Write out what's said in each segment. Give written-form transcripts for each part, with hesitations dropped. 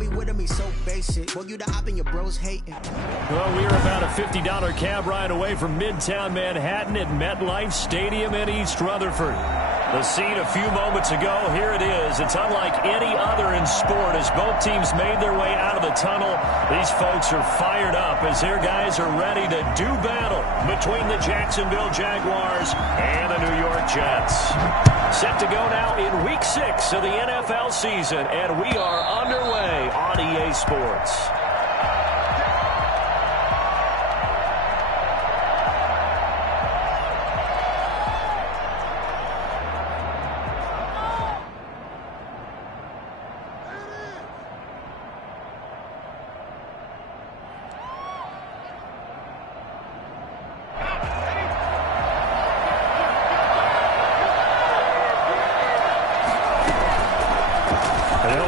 be with him, he's so basic. Well, you the op and your bros hating. Well, we are about a $50 cab ride away from Midtown Manhattan at MetLife Stadium in East Rutherford. The scene a few moments ago, here it is. It's unlike any other in sport as both teams made their way out of the tunnel. These folks are fired up as their guys are ready to do battle between the Jacksonville Jaguars and the New York Jets. Set to go now in Week 6 of the NFL season, and we are underway on EA Sports.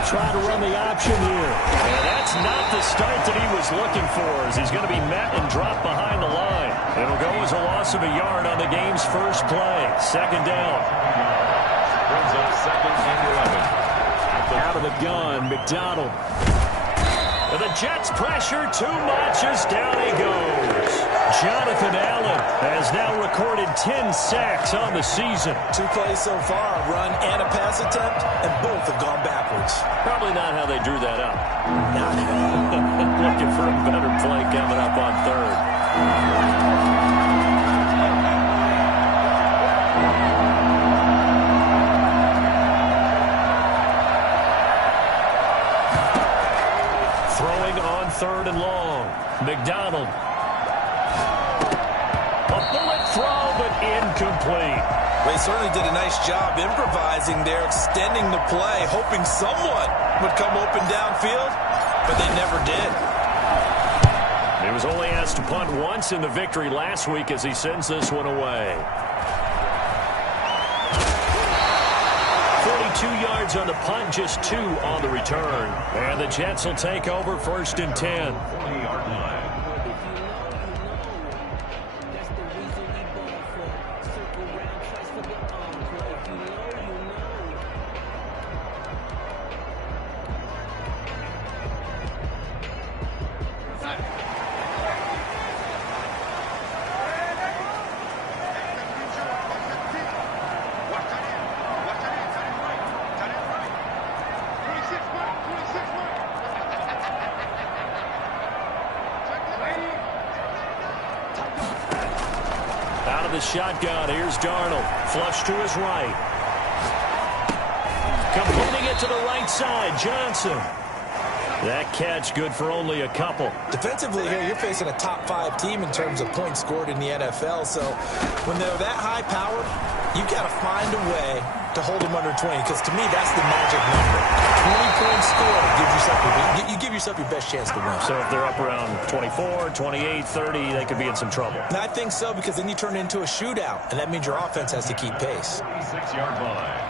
Try to run the option here. And that's not the start that he was looking for as he's going to be met and dropped behind the line. It'll go as a loss of a yard on the game's first play. Second down. Brings up second and 11. Out of the gun, McDonald. And the Jets pressure too much as down he goes. Jonathan Allen has now recorded 10 sacks on the season. 2 plays so far, a run and a pass attempt, and both have gone backwards. Probably not how they drew that up. Not at all. Looking for a better play coming up on third. Throwing on third and long. McDonald. A bullet throw, but incomplete. They certainly did a nice job improvising there, extending the play, hoping someone would come open downfield, but they never did. He was only asked to punt once in the victory last week as he sends this one away. 42 yards on the punt, just 2 on the return. And the Jets will take over first and 10. 20-yard line. The shotgun. Here's Darnold. Flush to his right. Completing it to the right side. Johnson. That catch good for only a couple. Defensively here, you're facing a top 5 team in terms of points scored in the NFL. So when they're that high powered, you got to find a way to hold them under 20, because to me, that's the magic number. 20 points scored you give yourself your best chance to win. So if they're up around 24, 28, 30, they could be in some trouble. And I think so, because then you turn it into a shootout, and that means your offense has to keep pace. 6-yard line.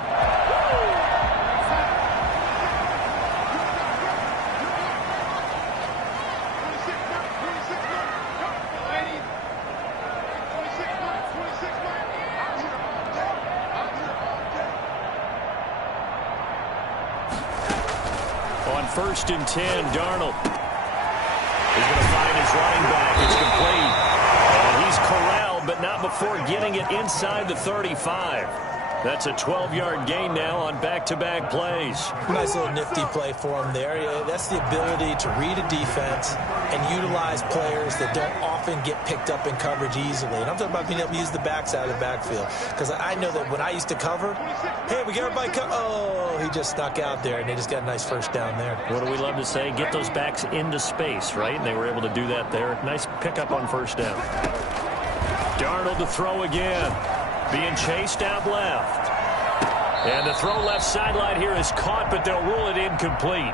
First and 10, Darnold. He's going to find his running back. It's complete. And he's corralled, but not before getting it inside the 35. That's a 12-yard gain now on back-to-back plays. Nice little nifty play for him there. Yeah, that's the ability to read a defense and utilize players that don't often get picked up in coverage easily. And I'm talking about being able to use the backside of the backfield. Because I know that when I used to cover, hey, we got everybody cover. Oh, he just snuck out there, and they just got a nice first down there. What do we love to say? Get those backs into space, right? And they were able to do that there. Nice pickup on first down. Darnold to throw again. Being chased out left. And the throw left sideline here is caught, but they'll rule it incomplete.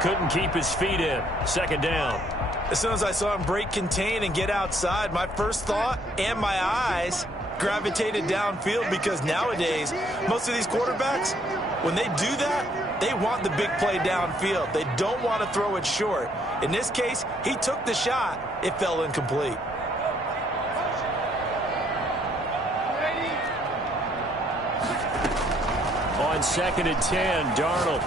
Couldn't keep his feet in. Second down. As soon as I saw him break contain and get outside, my first thought and my eyes gravitated downfield, because nowadays, most of these quarterbacks, when they do that, they want the big play downfield. They don't want to throw it short. In this case, he took the shot. It fell incomplete. On second and 10, Darnold.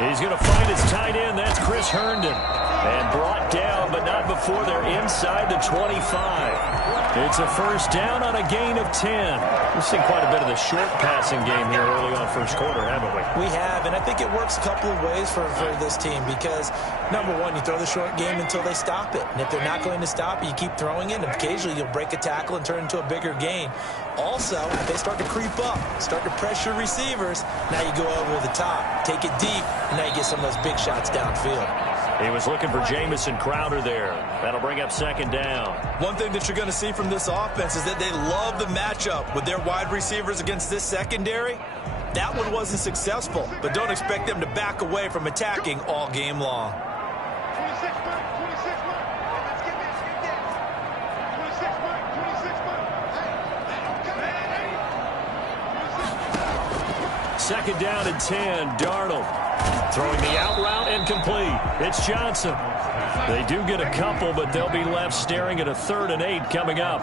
He's going to find his tight end. That's Chris Herndon. And brought down, but not before they're inside the 25. It's a first down on a gain of 10. We've seen quite a bit of the short passing game here early on first quarter, haven't we? We have, and I think it works a couple of ways for this team because, number one, you throw the short game until they stop it. And if they're not going to stop it, you keep throwing it, and occasionally you'll break a tackle and turn it into a bigger gain. Also, if they start to creep up, start to pressure receivers, now you go over the top, take it deep, and now you get some of those big shots downfield. He was looking for Jamison Crowder there. That'll bring up second down. One thing that you're going to see from this offense is that they love the matchup with their wide receivers against this secondary. That one wasn't successful, but don't expect them to back away from attacking all game long. Second down and 10, Darnold. Throwing the out route and complete. It's Johnson. They do get a couple, but they'll be left staring at a 3rd and 8 coming up.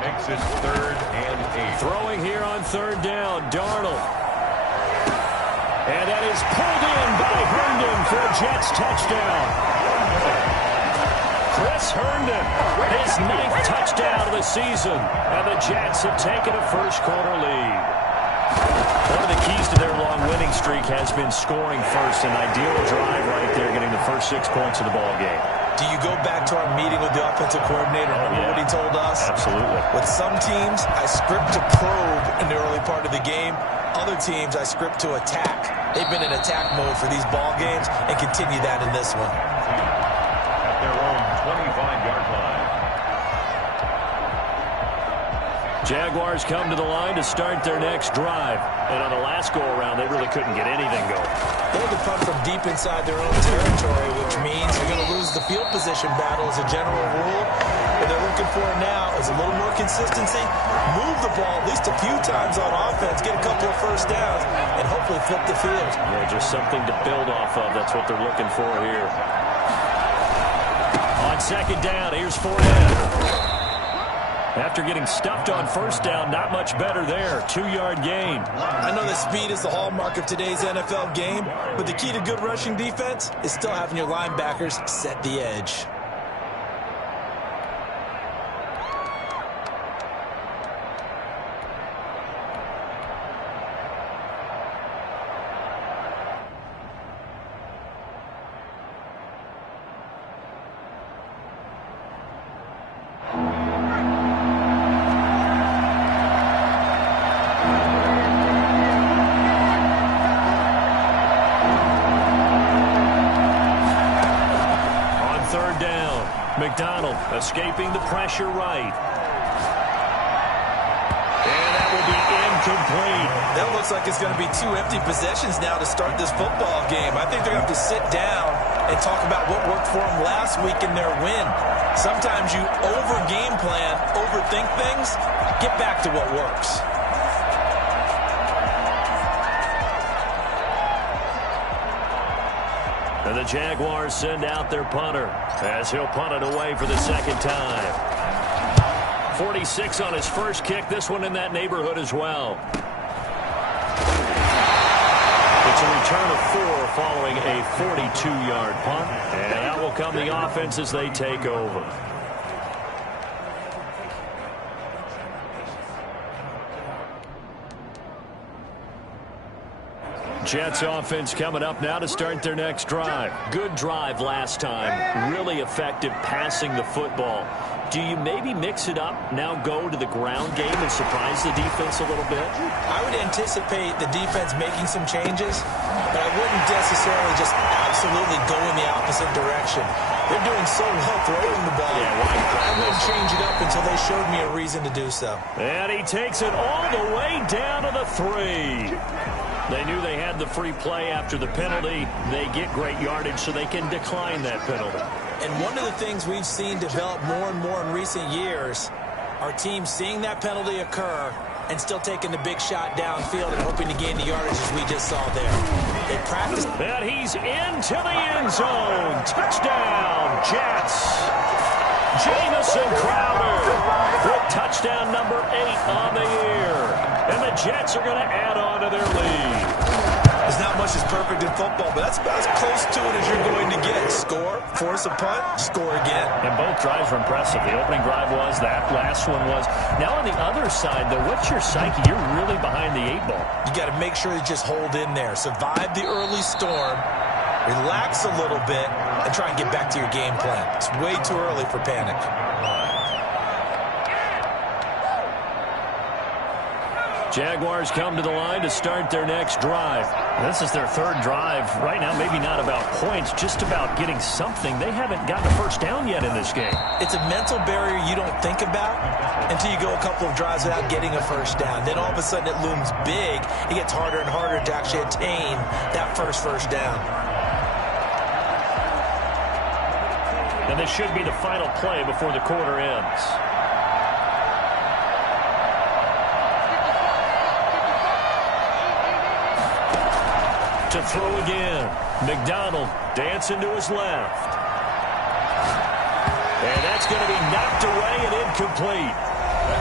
Makes it 3rd and 8. Throwing here on 3rd down, Darnold. And that is pulled in by Herndon for a Jets touchdown. Chris Herndon, his 9th touchdown of the season, and the Jets have taken a first quarter lead. One of the keys to their long winning streak has been scoring first. An ideal drive right there, getting the first 6 points of the ball game. Do you go back to our meeting with the offensive coordinator? Remember what he told us? Absolutely. With some teams, I script to probe in the early part of the game. Other teams, I script to attack. They've been in attack mode for these ball games and continue that in this one. At their own 25-yard line. Jaguars come to the line to start their next drive. And on the last go-around, they really couldn't get anything going. They had to punt from deep inside their own territory, which means you're going to lose the field position battle as a general rule. What they're looking for now is a little more consistency, move the ball at least a few times on offense, get a couple of first downs, and hopefully flip the field. Yeah, just something to build off of. That's what they're looking for here. On second down, here's Fournette. After getting stuffed on first down, not much better there. 2-yard gain. I know that speed is the hallmark of today's NFL game, but the key to good rushing defense is still having your linebackers set the edge. McDonald escaping the pressure right. And that will be incomplete. That looks like it's going to be 2 empty possessions now to start this football game. I think they're going to have to sit down and talk about what worked for them last week in their win. Sometimes you over-game plan, overthink things, get back to what works. And the Jaguars send out their punter as he'll punt it away for the second time. 46 on his first kick. This one in that neighborhood as well. It's a return of 4 following a 42-yard punt. And out will come the offense as they take over. Jets offense coming up now to start their next drive. Good drive last time. Really effective passing the football. Do you maybe mix it up, now go to the ground game and surprise the defense a little bit? I would anticipate the defense making some changes, but I wouldn't necessarily just absolutely go in the opposite direction. They're doing so well throwing the ball. I wouldn't change it up until they showed me a reason to do so. And he takes it all the way down to the 3. They knew they had the free play after the penalty. They get great yardage, so they can decline that penalty. And one of the things we've seen develop more and more in recent years are teams seeing that penalty occur and still taking the big shot downfield and hoping to gain the yardage as we just saw there. They practice. And he's into the end zone. Touchdown, Jets. Jamison Crowder with touchdown number 8 on the year. And the Jets are going to add on to their lead. There's not much that's perfect in football, but that's about as close to it as you're going to get. Score, force a punt, score again. And both drives were impressive. The opening drive was, that last one was. Now on the other side, though, what's your psyche? You're really behind the 8 ball. You got to make sure you just hold in there. Survive the early storm, relax a little bit, and try and get back to your game plan. It's way too early for panic. Jaguars come to the line to start their next drive. This is their 3rd drive. Right now, maybe not about points, just about getting something. They haven't gotten a first down yet in this game. It's a mental barrier you don't think about until you go a couple of drives without getting a first down. Then all of a sudden it looms big. It gets harder and harder to actually attain that first down. And this should be the final play before the quarter ends. To throw again. McDonald dancing to his left. And that's going to be knocked away and incomplete.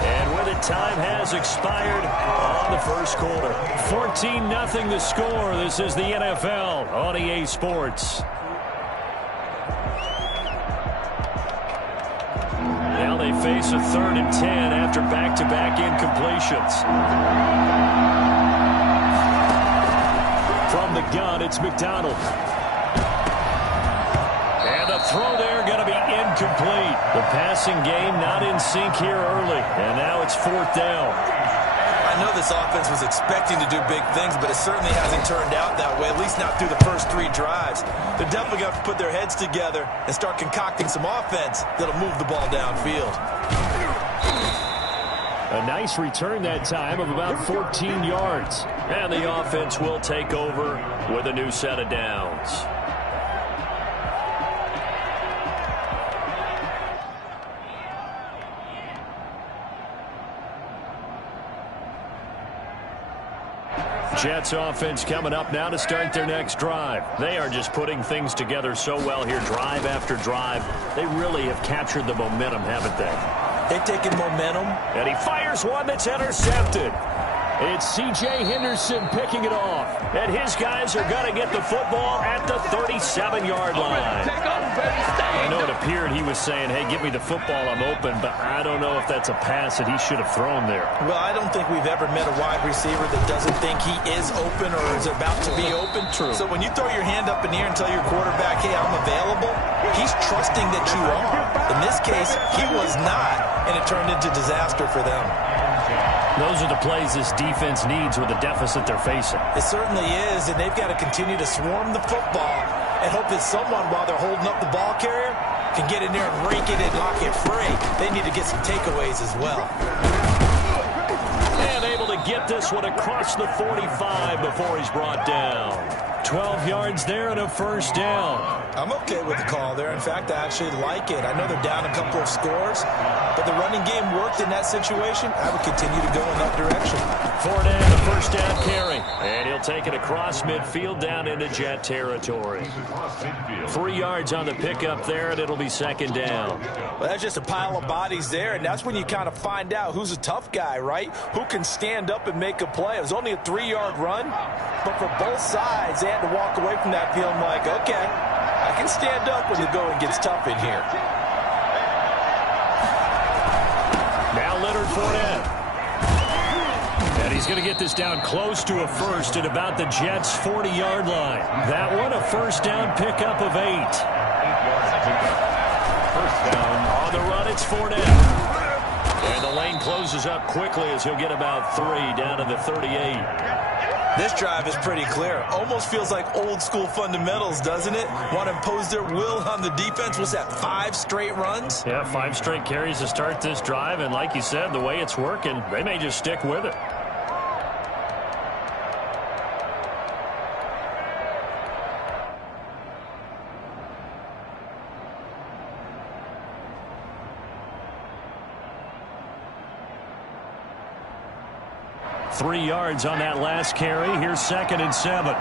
And with it, time has expired on the first quarter. 14-0 the score. This is the NFL on EA Sports. Now they face a 3rd and 10 after back-to-back incompletions. From the gun, it's McDonald. And the throw there going to be incomplete. The passing game not in sync here early. And now it's 4th down. I know this offense was expecting to do big things, but it certainly hasn't turned out that way, at least not through the first 3 drives. They're definitely going to have to put their heads together and start concocting some offense that'll move the ball downfield. A nice return that time of about 14 yards. And the offense will take over with a new set of downs. Jets offense coming up now to start their next drive. They are just putting things together so well here, drive after drive. They really have captured the momentum, haven't they? They've taken momentum. And he fires one that's intercepted. It's C.J. Henderson picking it off. And his guys are going to get the football at the 37-yard line. I know it appeared he was saying, hey, give me the football, I'm open, but I don't know if that's a pass that he should have thrown there. Well, I don't think we've ever met a wide receiver that doesn't think he is open or is about to be open. True. So when you throw your hand up in the air and tell your quarterback, hey, I'm available, he's trusting that you are. In this case, he was not, and it turned into disaster for them. Those are the plays this defense needs with the deficit they're facing. It certainly is, and they've got to continue to swarm the football and hope that someone, while they're holding up the ball carrier, can get in there and rake it and lock it free. They need to get some takeaways as well. And able to get this one across the 45 before he's brought down. 12 yards there and a first down. I'm okay with the call there. In fact, I actually like it. I know they're down a couple of scores, but the running game worked in that situation. I would continue to go in that direction. Fournette, a first down carry. And he'll take it across midfield down into Jet territory. 3 yards on the pickup there, and it'll be second down. Well, that's just a pile of bodies there, and that's when you kind of find out who's a tough guy, right? Who can stand up and make a play. It was only a 3-yard run, but for both sides, they had to walk away from that feeling like, okay, I can stand up when the going gets tough in here. Now Leonard Fournette. And he's going to get this down close to a first at about the Jets' 40-yard line. That one, a first down pickup of 8. First down. On the run, it's Fournette. And the lane closes up quickly as he'll get about 3 down to the 38. This drive is pretty clear. Almost feels like old school fundamentals, doesn't it? Want to impose their will on the defense. What's that, 5 straight runs? Yeah, 5 straight carries to start this drive. And like you said, the way it's working, they may just stick with it. Three yards on that last carry. Here's second and 7.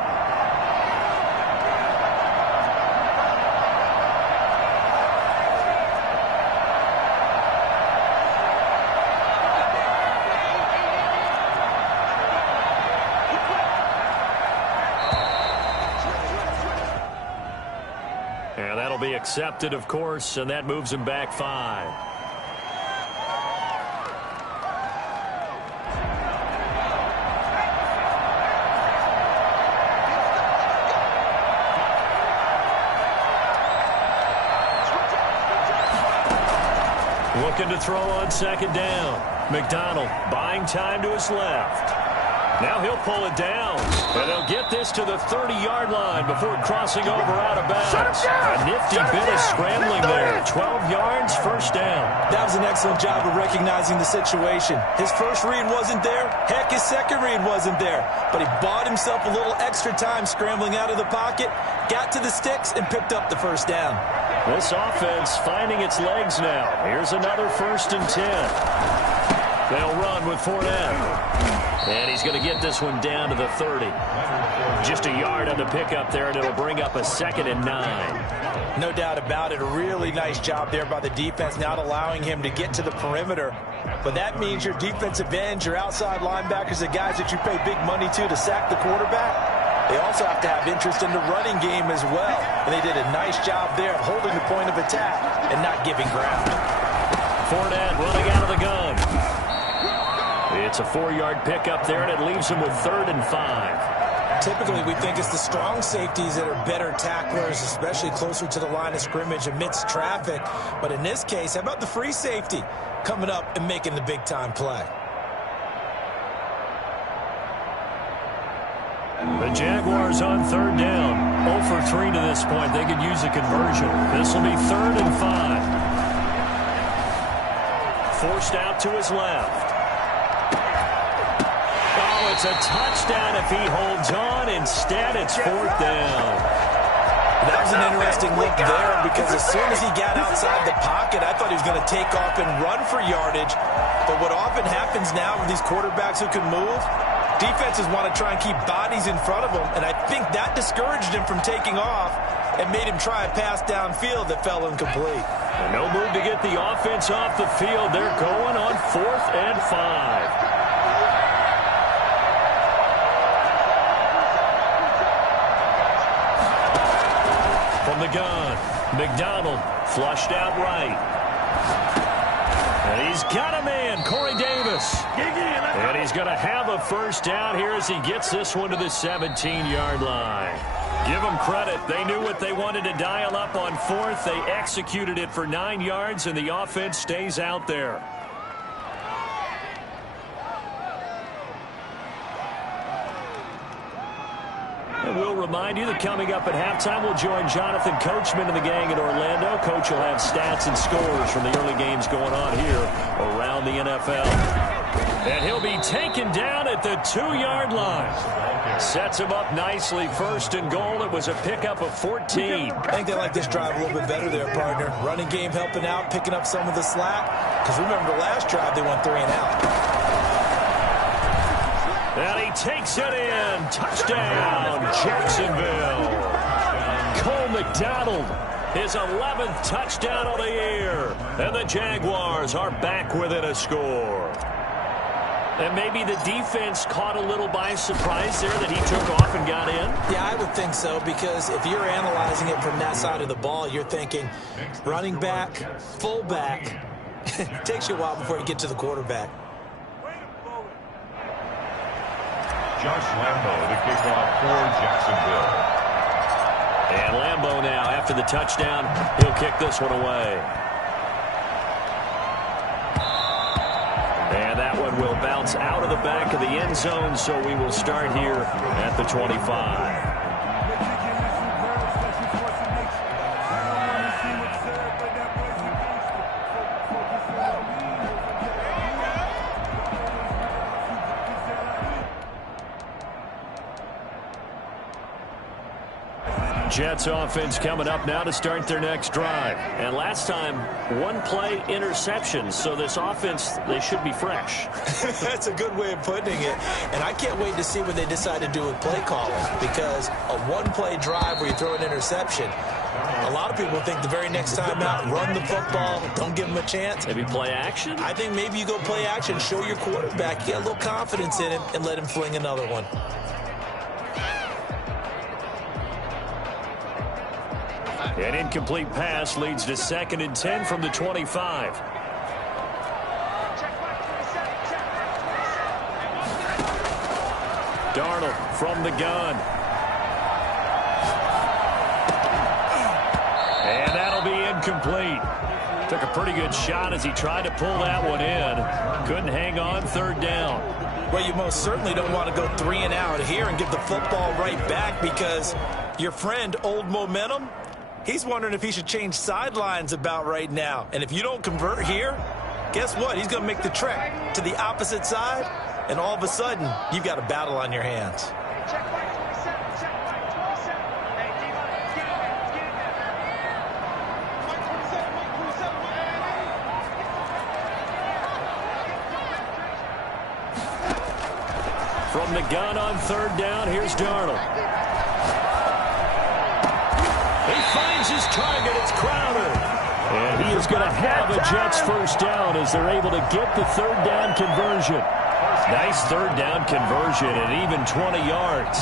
be accepted, of course, and that moves him back 5. Looking to throw on 2nd down. McDonald buying time to his left. Now he'll pull it down, and they'll get this to the 30-yard line before crossing over out of bounds. A nifty bit of scrambling there. 12 yards, 1st down. That was an excellent job of recognizing the situation. His first read wasn't there. Heck, his second read wasn't there. But he bought himself a little extra time scrambling out of the pocket, got to the sticks, and picked up the 1st down. This offense finding its legs now. Here's another 1st and 10. They'll run with Fournette. And he's going to get this one down to the 30. Just a yard on the pickup there, and it'll bring up a 2nd and 9. No doubt about it. A really nice job there by the defense, not allowing him to get to the perimeter. But that means your defensive ends, your outside linebackers, the guys that you pay big money to sack the quarterback, they also have to have interest in the running game as well. And they did a nice job there of holding the point of attack and not giving ground. Fournette running out of the gun. It's a 4-yard pickup there, and it leaves him with 3rd and 5. Typically, we think it's the strong safeties that are better tacklers, especially closer to the line of scrimmage amidst traffic. But in this case, how about the free safety coming up and making the big-time play? The Jaguars on 3rd down. 0 for 3 to this point. They could use a conversion. This will be 3rd and 5. Forced out to his left. It's a touchdown if he holds on. Instead, it's 4th down. That was an interesting look there because as soon as he got outside the pocket, I thought he was going to take off and run for yardage. But what often happens now with these quarterbacks who can move, defenses want to try and keep bodies in front of them, and I think that discouraged him from taking off and made him try a pass downfield that fell incomplete. And no move to get the offense off the field. They're going on 4th and 5. From the gun, McDonald flushed out right. And he's got a man, Corey Davis. And he's going to have a 1st down here as he gets this one to the 17-yard line. Give them credit. They knew what they wanted to dial up on 4th. They executed it for 9 yards, and the offense stays out there. And we'll remind you that coming up at halftime, we'll join Jonathan Coachman and the gang in Orlando. Coach will have stats and scores from the early games going on here around the NFL. And he'll be taken down at the 2-yard line. Sets him up nicely. 1st and goal. It was a pickup of 14. I think they like this drive a little bit better there, partner. Running game helping out, picking up some of the slack. Because remember, the last drive, they went 3 and out. And he takes it in. Touchdown, Jacksonville. Cole McDonald, his 11th touchdown of the year. And the Jaguars are back within a score. And maybe the defense caught a little by surprise there that he took off and got in? Yeah, I would think so, because if you're analyzing it from that side of the ball, you're thinking running back, fullback. It takes you a while before you get to the quarterback. Josh Lambo, the kickoff for Jacksonville. And Lambo now, after the touchdown, he'll kick this one away. And that one will bounce out of the back of the end zone, so we will start here at the 25. Jets offense coming up now to start their next drive. And last time, 1-play interception. So this offense, they should be fresh. That's a good way of putting it. And I can't wait to see what they decide to do with play calling. Because a 1-play drive where you throw an interception, a lot of people think the very next time out, run the football, don't give them a chance. Maybe play action? I think maybe you go play action, show your quarterback, get a little confidence in him, and let him fling another one. An incomplete pass leads to 2nd and 10 from the 25. Darnold from the gun. And that'll be incomplete. Took a pretty good shot as he tried to pull that one in. Couldn't hang on 3rd down. Well, you most certainly don't want to go 3 and out here and give the football right back because your friend, Old Momentum, he's wondering if he should change sidelines about right now. And if you don't convert here, guess what? He's going to make the trek to the opposite side, and all of a sudden, you've got a battle on your hands. From the gun on 3rd down, here's Darnold. He finds his target. It's Crowder. And he is going to have a Jets 1st down as they're able to get the 3rd down conversion. Nice 3rd down conversion at even 20 yards.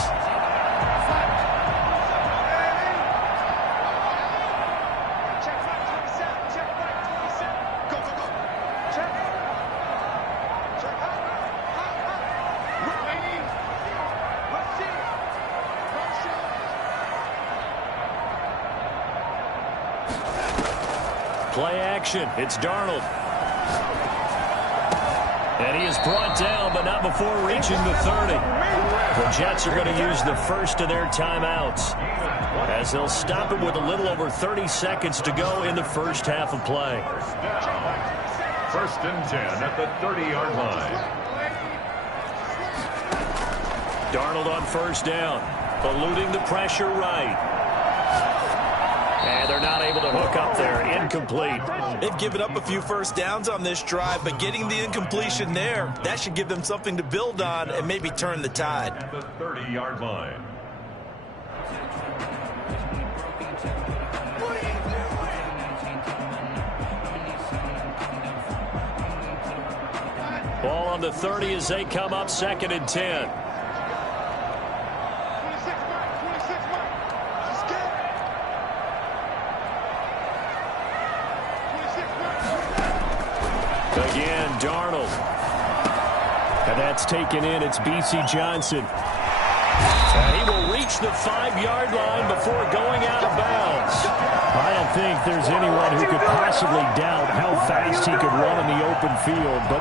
Play action. It's Darnold. And he is brought down, but not before reaching the 30. The Jets are going to use the first of their timeouts as they'll stop it with a little over 30 seconds to go in the first half of play. 1st and 10 at the 30-yard line. Darnold on 1st down, eluding the pressure right. And they're not able to hook up there. Incomplete. They've given up a few 1st downs on this drive, but getting the incompletion there, that should give them something to build on and maybe turn the tide. At the 30-yard line. Ball on the 30 as they come up 2nd and 10. Again, Darnold. And that's taken in. It's B.C. Johnson. And he will reach the 5-yard line before going out of bounds. I don't think there's anyone who could possibly doubt how fast he could run in the open field. But if